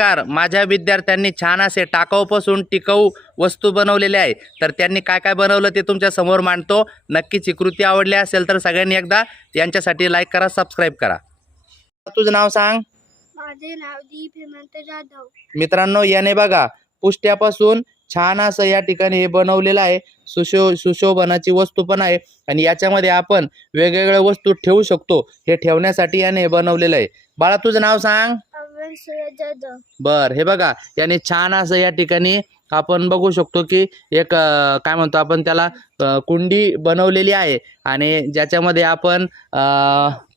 नमस्कार माझ्या विद्यार्थ्यांनी छान असे टाकाऊपासून टिकाऊ वस्तू बनवलेले आहे. तर त्यांनी काय काय बनवलं ते तुमच्यासमोर मांडतो. नक्कीच ही कृती आवडली असेल तर सगळ्यांनी एकदा यांच्यासाठी लाईक करा सबस्क्राईब करा. तुझं नाव सांग. माझे नाव दीप हेमंत जाधव. मित्रांनो याने बघा पुष्ट्यापासून छान असं या ठिकाणी हे बनवलेलं आहे. सुशो सुशोभनाची वस्तू पण आहे. आणि याच्यामध्ये आपण वेगवेगळ्या वस्तू ठेवू शकतो. हे ठेवण्यासाठी याने हे बनवलेलं आहे. बाळा तुझं नाव सांग. सूरज जाधव बर हे बघा याने छान असं या ठिकाणी आपण बघू शकतो की एक काय म्हणतो आपण त्याला कुंडी बनवलेली आहे. आणि ज्याच्यामध्ये आपण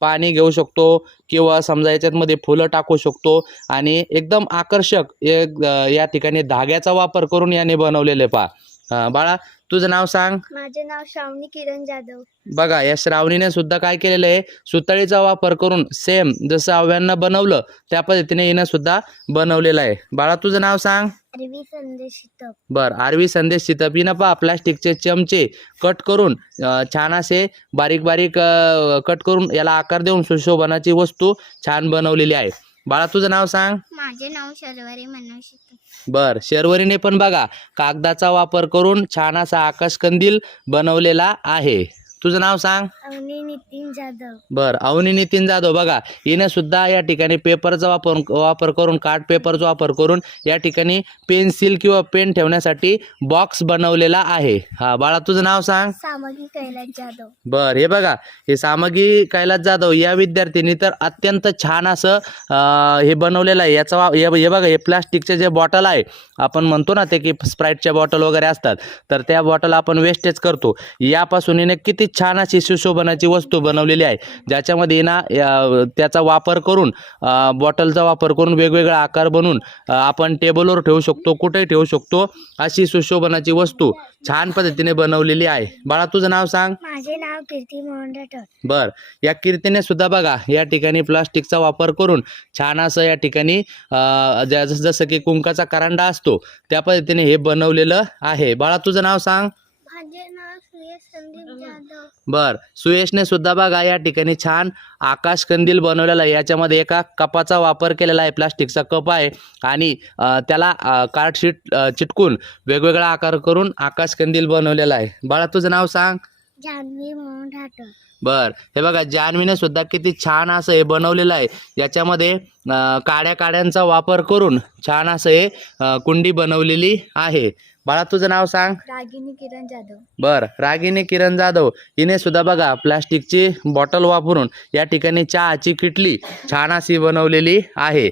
पाणी घेऊ शकतो किंवा समजा याच्यामध्ये फुलं टाकू शकतो. आणि एकदम आकर्षक एक या ठिकाणी धाग्याचा वापर करून याने बनवलेले पहा. बाळा तुझं नाव सांग. माझे नाव श्रावणी किरण जाधव. बघा या श्रावणीने सुद्धा काय केलेलं आहे? सुतळीचा वापर करून सेम जसं आव्यांना बनवलं त्या पद्धतीने हिनं सुद्धा बनवलेलं आहे. बाळा तुझं नाव सांग. रवी संदेश शितप. बर आरवी संदेश चितपीनं पहा प्लास्टिकचे चमचे कट करून अं, छान असे बारीक बारीक अं, कट करून याला आकार देऊन सुशोभनाची वस्तू छान बनवलेली आहे. बाळा तुझं नाव सांग. माझे नाव शर्वरी मनोज शितप बर शर्वरीने पण बघा कागदाचा वापर करून छान असा आकाशकंदील बनवलेला आहे. तुझं नाव सांग. अवनी नितीन जाधव. बर अवनी नितीन जाधव. बघा हिने सुद्धा या ठिकाणी पेपरचा वापर वापर करून कार्ड पेपरचा वापर करून या ठिकाणी पेन्सिल किंवा पेन ठेवण्यासाठी बॉक्स बनवलेला आहे. हा बाळा तुझं नाव सांग. सामगी कैलास जाधव. बर हे बघा हे सामग्री कैलास जाधव या विद्यार्थ्यांनी तर अत्यंत छान असं हे बनवलेलं आहे. याचा हे हे बघा हे प्लास्टिकचे जे बॉटल आहे आपण म्हणतो ना ते की स्प्राईटच्या बॉटल वगैरे असतात तर त्या बॉटल आपण वेस्टेज करतो. यापासून हिने किती छान अशी सुशोभनाची वस्तू बनवलेली आहे. ज्याच्यामध्ये ना त्याचा वापर करून बॉटलचा वापर करून वेगवेगळा आकार बनवून आपण टेबलवर ठेवू शकतो कुठेही ठेवू शकतो अशी सुशोभनाची वस्तू छान पद्धतीने बनवलेली आहे. बाळा तुझं नाव सांग? माझे नाव कीर्ती मोहन राठोड बर. या कीर्तीने सुद्धा बघा या ठिकाणी प्लास्टिकचा वापर करून छान असं या ठिकाणी जसं जसं की कुंकाचा करंडा असतो त्या पद्धतीने हे बनवलेलं आहे. बाळा तुझं नाव सांग? माझे नाव बर सुयशने सुद्धा बघा या ठिकाणी छान आकाश कंदील बनवलेला आहे. याच्यामध्ये एका कपाचा वापर केलेला आहे. प्लास्टिकचा कप आहे आणि अं, त्याला कार्ड शीट चिटकून वेगवेगळा आकार करून आकाश कंदील बनवलेला आहे. बाळा तुझं नाव सांग. जान्हवी मोहन राठोड बर. हे बघा जान्हवीने सुद्धा किती छान असं हे बनवलेलं आहे. याच्यामध्ये काड्या काड्यांचा वापर करून छान असं हे अं, कुंडी बनवलेली आहे. बाळा तुझं नाव सांग? रागिनी किरण जाधव. बर. रागिनी किरण जाधव. हिने सुद्धा बघा प्लास्टिकची बॉटल वापरून या ठिकाणी चहाची किटली छान अशी बनवलेली आहे.